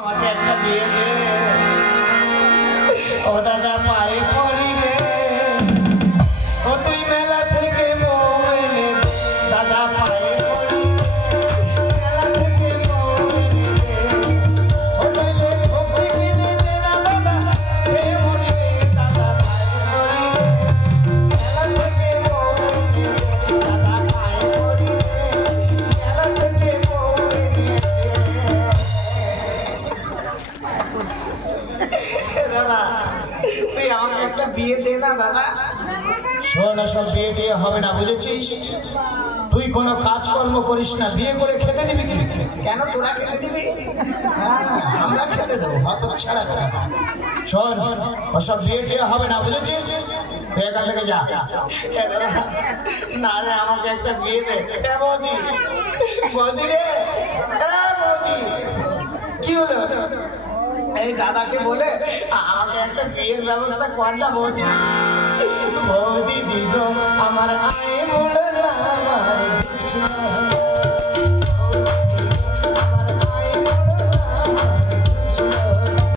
আমাকে একটা বিয়ে দে ও দাদা, পায়ে পড়ি রে। ও তুই মেলা থেকে বউ এনে দে দাদা, পায়ে পড়ি মেলা থেকে বউ এনে দে। ও নইলে ঠোকরি কিনে দে না দাদা, খেয়ে মরি রে দাদা, পায়ে পড়ি রে। মেলা থেকে বউ এনে দে দাদা, পায়ে পড়ি রে। মেলা থেকে বউ এনে দে। দাদা তুই আমাকে একটা বিয়ে দে না দাদা। শোন, সব বিয়ে টিয়ে হবে না, বুঝেছিস? তুই কোনো কাজকর্ম করিস না, বিয়ে করে খেতে দিবি কি? কেন তোরা খেতে দিবি? হ্যাঁ, আমরা খেতে দেবো, হত ছাড়া। শোন, ওসব বিয়ে টিয়ে হবে না, বুঝেছিস? তুই এখান থেকে যা। না রে, আমাকে একটা বিয়ে দে। বৌদি, বৌদি রে, বৌদি, কি হলো? এই দাদাকে বলে আমাকে একটা বিয়ের ব্যবস্থা কর না বৌদি। বৌদি দিগো, আমার